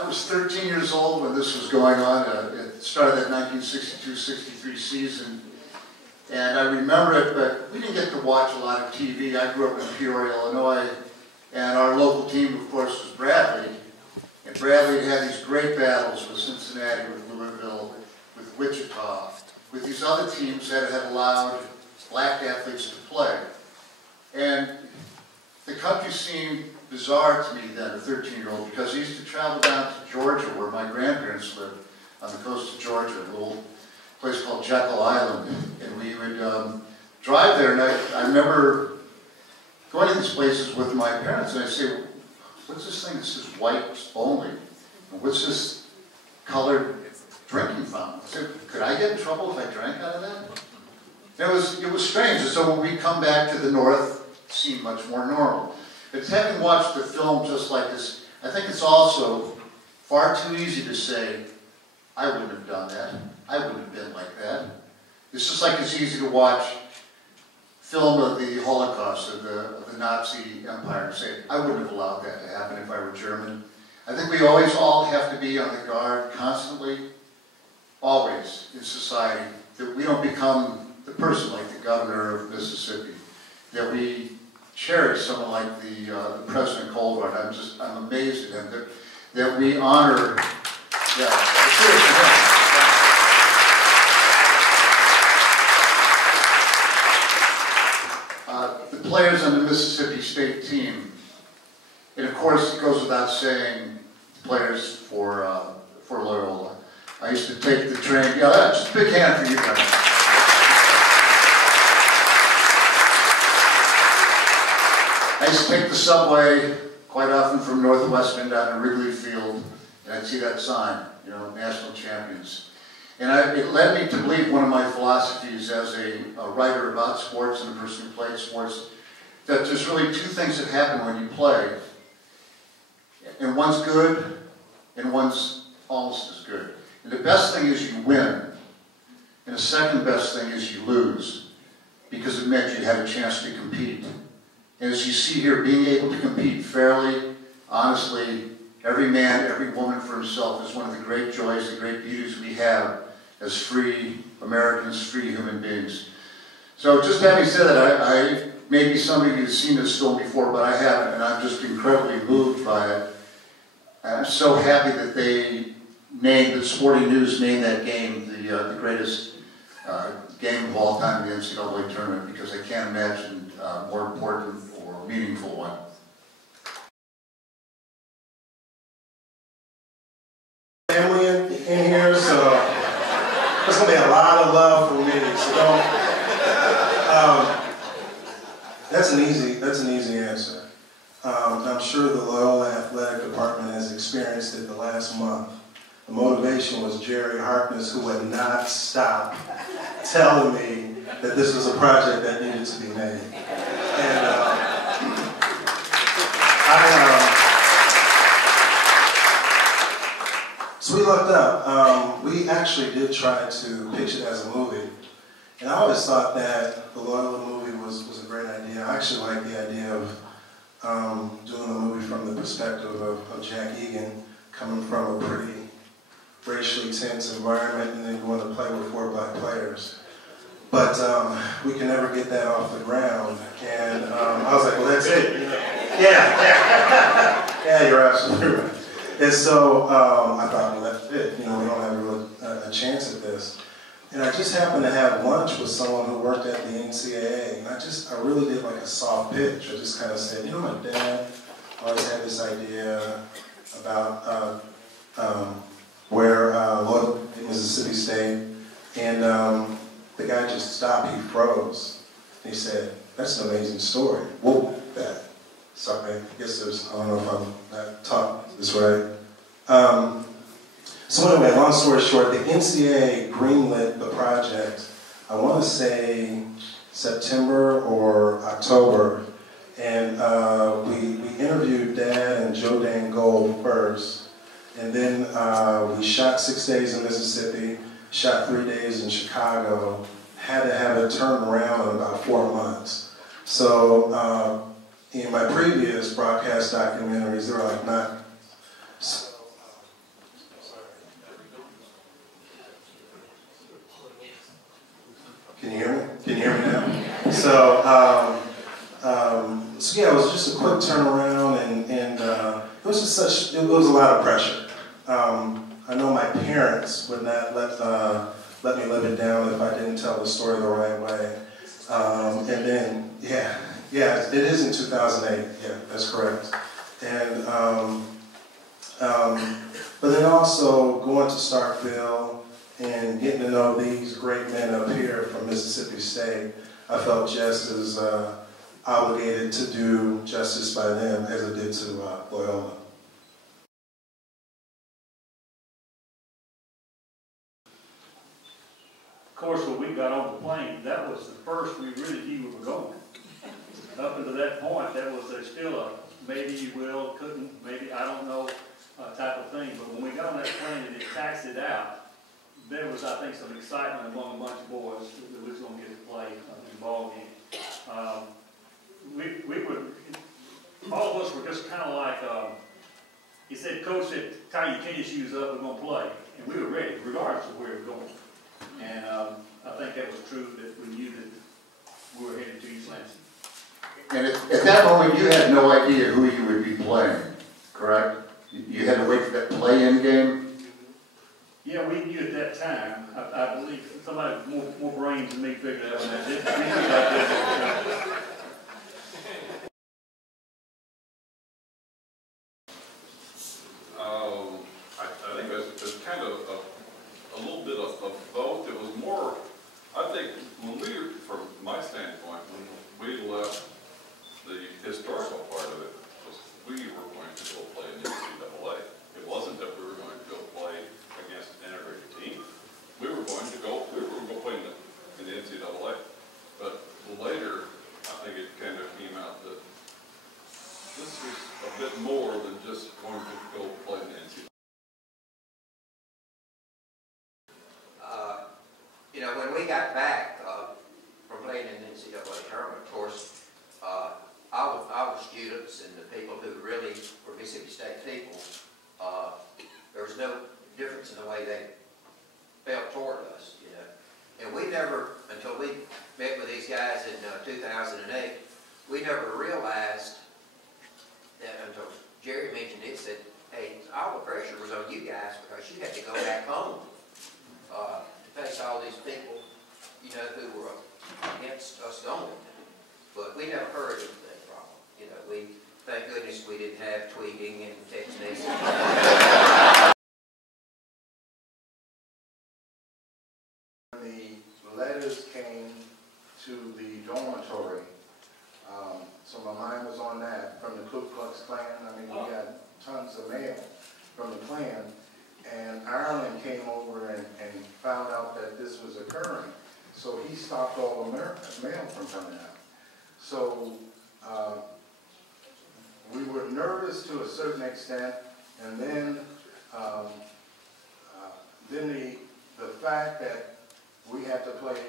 I was 13 years old when this was going on. It started that 1962-63 season. And I remember it, but we didn't get to watch a lot of TV. I grew up in Peoria, Illinois, and our local team, of course, was Bradley. And Bradley had these great battles with Cincinnati, with Louisville, with Wichita, with these other teams that had allowed black athletes to play. And the country seemed bizarre to me then, a 13-year-old, because I used to travel down to Georgia, where my grandparents lived, on the coast of Georgia, a little place called Jekyll Island. And we would drive there, and I remember going to these places with my parents, and I'd say, what's this thing that says white only? And what's this colored drinking fountain? I said, could I get in trouble if I drank out of that? And it was strange. And so when we come back to the north, it seemed much more normal. But having watched the film just like this, I think it's also far too easy to say, I wouldn't have done that. I wouldn't have been like that. It's just like it's easy to watch film of the Holocaust, of the Nazi Empire, and say, I wouldn't have allowed that to happen if I were German. I think we always all have to be on the guard constantly, always, in society, that we don't become the person like the governor of Mississippi, that we cherish someone like the President Coldwater. I'm amazed at him, that we honor, the players on the Mississippi State team. And of course, it goes without saying, players for Loyola. I used to take the train, just a big hand for you guys. I used to take the subway quite often from Northwestern down to Wrigley Field, and I'd see that sign, national champions. And it led me to believe one of my philosophies as a writer about sports and a person who played sports, that there's really two things that happen when you play. And one's good, and one's almost as good. And the best thing is you win, and the second best thing is you lose, because it meant you had a chance to compete. And as you see here, being able to compete fairly, honestly, every man, every woman for himself is one of the great joys, the great beauties we have as free Americans, free human beings. So just having said that, maybe some of you have seen this film before, but I haven't, and I'm just incredibly moved by it. And I'm so happy that the Sporting News named that game the greatest game of all time in the NCAA tournament, because I can't imagine a more important or meaningful one. Family in here, so there's going to be a lot of love for me, so that's an easy answer. I'm sure the Loyola Athletic Department has experienced it the last month. The motivation was Jerald Harkness, who would not stop telling me that this was a project that needed to be made. And so we looked up. We actually did try to pitch it as a movie. And I always thought that the Loyola movie was a great idea. I actually like the idea of doing a movie from the perspective of Jack Egan, coming from a pretty racially tense environment and then going to play with 4 black players. But we can never get that off the ground. And I was like, well, that's it. Yeah, you're absolutely right. And so I thought, well, that's it. We don't have a chance at this. And I just happened to have lunch with someone who worked at the NCAA. And I really did like a soft pitch. I just kind of said, my dad always had this idea about where Loyola in Mississippi State. And the guy just stopped, he froze. And he said, that's an amazing story. Whoa, that. Sorry, I guess I don't know if I'm not talking this right. So anyway, long story short, the NCAA greenlit the project, I want to say September or October, and we interviewed Dad and Joe Dangold first, and then we shot 6 days in Mississippi, shot 3 days in Chicago, had to have it turned around in about 4 months. So in my previous broadcast documentaries, they were like not. hear me now? So yeah, it was just a quick turnaround, and it was just it was a lot of pressure. I know my parents would not let me live it down if I didn't tell the story the right way. And then, yeah, it is in 2008. Yeah, that's correct. And but then also going to Starkville and getting to know these great men up here from Mississippi State, I felt just as obligated to do justice by them as I did to Loyola. Of course, when we got on the plane, that was the first we really knew we were going. Up until that point, that was still a maybe you will, couldn't, maybe, I don't know, type of thing. But when we got on that plane and it taxied out, there was, I think, some excitement among a bunch of boys that we was going to get to play involved in it. We were, all of us were just kind of like, he said, Coach said, tie your tennis shoes up, we're going to play. And we were ready, regardless of where we were going. And I think that was true, that we knew that we were headed to East Lansing. And at that moment, you had no idea who you would be playing, correct? You had to wait for that play-in game? Yeah, we knew at that time. I believe somebody with more brains than me figured out when that did. We knew about that. I think it was kind of a little bit of both. It was more, I think, when we, from my standpoint, when we left, the historical part of it was we were going to go play in the NCAA. It wasn't that we were going to go play against an integrated team. We were going to go play in the NCAA. But later, I think it kind of came out that this was a bit more than just going to go play in the NCAA. You know, when we got back from playing in the NCAA tournament, of course, our students and the people who really were Mississippi State people, there was no difference in the way they felt toward us, you know. And we never, until we met with these guys in 2008, we never realized that until Jerry mentioned it, said, hey, all the pressure was on you guys because you had to go back home to face all these people, you know, who were against us going. But we never heard anything from them. You know, thank goodness we didn't have tweeting and text messaging. When the letters came to the dormitory, so my mind was on that, from the Ku Klux Klan. I mean, we got tons of mail from the Klan, and Ireland came over and found out that this was occurring. So he stopped all the mail from coming out. So we were nervous to a certain extent, and then the fact that we had to play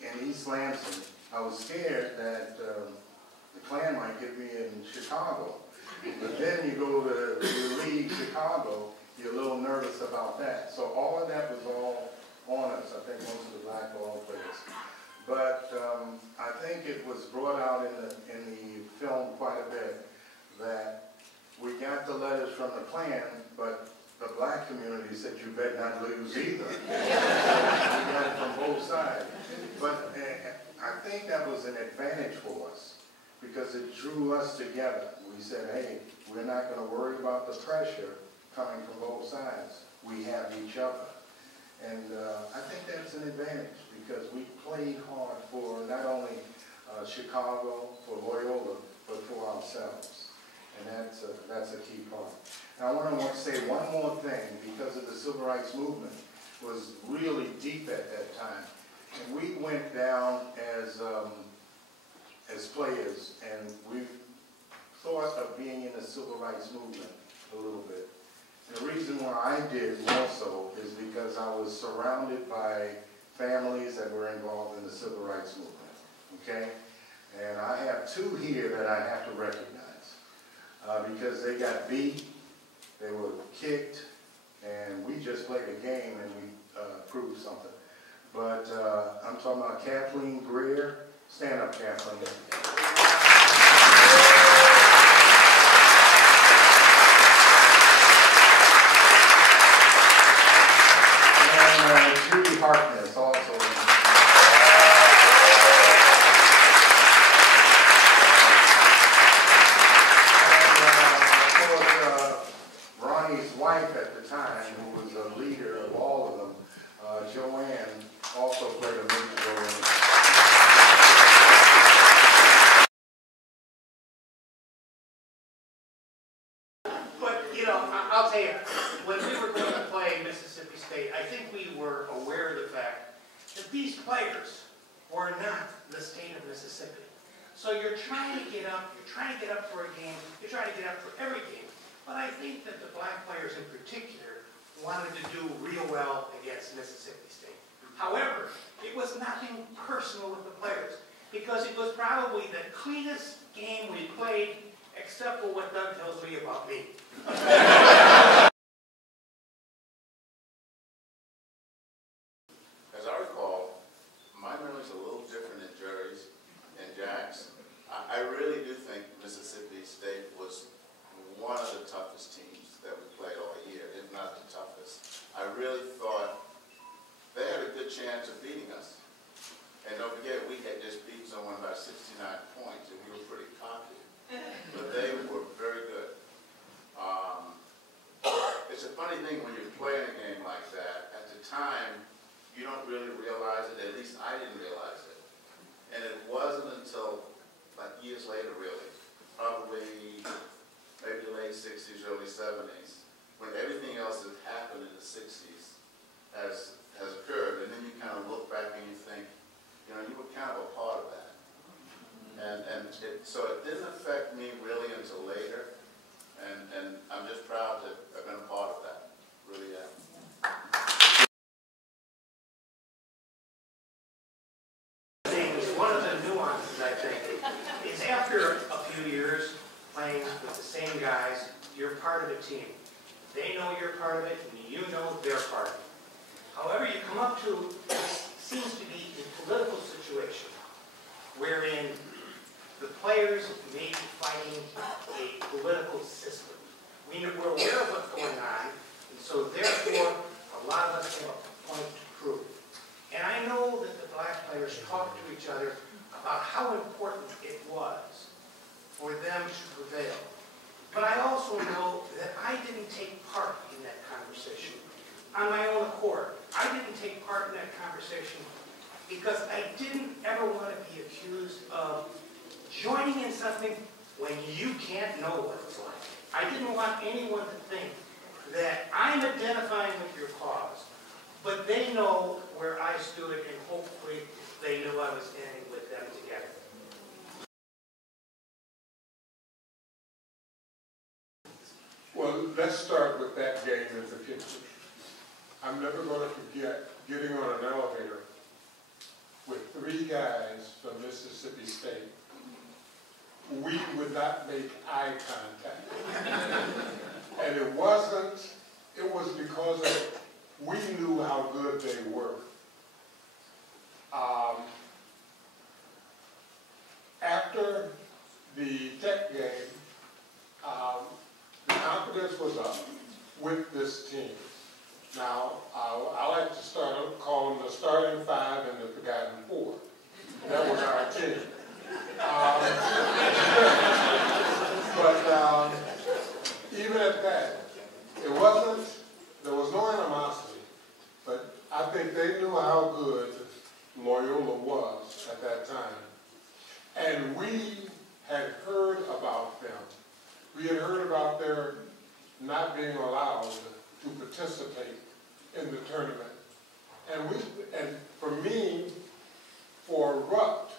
in East Lansing, I was scared that the Klan might get me in Chicago. But then you go to the league Chicago, you're a little nervous about that. So all of that was all on us, I think most of the black ball players. But I think it was brought out in the film quite a bit that we got the letters from the Klan, but the black community said, you better not lose either. We got it from both sides. But I think that was an advantage for us because it drew us together. We said, hey, we're not going to worry about the pressure coming from both sides. We have each other. And I think that's an advantage because we played hard for not only Chicago, for Loyola, but for ourselves. And that's a key part. Now I want to say one more thing, because of the civil rights movement was really deep at that time. And we went down as players, and we thought of being in the civil rights movement a little bit. The reason why I did more so is because I was surrounded by families that were involved in the civil rights movement, okay? And I have two here that I have to recognize because they got beat, they were kicked, and we just played a game and we proved something. but I'm talking about Kathleen Greer. Stand up, Kathleen. And Jerald Harkness also. Ronnie's wife at the time, who was a leader of all of them, Joanne, also played a major role in it. But, you know, I'll tell you, when we were going to play Mississippi State, I think we were aware of the fact that these players were not the state of Mississippi. So you're trying to get up for a game, you're trying to get up for every game. But I think that the black players in particular wanted to do real well against Mississippi State. However, it was nothing personal with the players, because it was probably the cleanest game we played, except for what Doug tells me about me. As I recall, my memory's a little different than Jerry's and Jack's. I really do think Mississippi State was one of the toughest teams that we played all year, if not the toughest. I really thought they had a good chance of beating us. And don't forget, we had just beaten someone by 69 points, and we were pretty cocky. But they were very good. It's a funny thing when you're playing a game like that. At the time, you don't really realize it. At least I didn't realize it. And it wasn't until like years later, really, probably maybe late 60s, early 70s, when everything else that happened in the 60s has occurred. And then you kind of look back and you think, you know, you were kind of a part of that. So it didn't affect me really until later. And I'm just proud to have been a part of that. Really am. One of the nuances, I think, is after a few years playing with the same guys, you're part of a team. They know you're part of it, and you know they're part of it. However, you come up to what seems to be a political situation wherein the players may be fighting a political system. We're aware of what's going on, and so therefore, a lot of us have a point to prove. And I know that the black players talked to each other about how important it was for them to prevail. But I also know that I didn't take part in that conversation on my own accord. I didn't take part in that conversation because I didn't ever want to be accused of joining in something when you can't know what it's like. I didn't want anyone to think that I'm identifying with your cause, but they know where I stood, and hopefully they knew I was standing with them together. Well, let's start with that game as a picture. I'm never going to forget getting on an elevator with 3 guys from Mississippi State. We would not make eye contact. And it was because we knew how good they were. After the Tech game, the confidence was up with this team. Now, I like to call them the starting 5 and the forgotten 4. That was our team. But even at that, there was no animosity, but I think they knew how good Loyola was at that time. And we had heard about them. We had heard about their not being allowed to participate in the tournament. And for me, for Rupp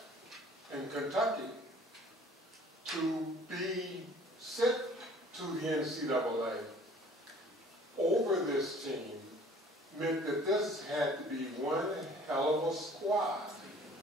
in Kentucky to be sent to the NCAA over this team meant that this had to be one hell of a squad.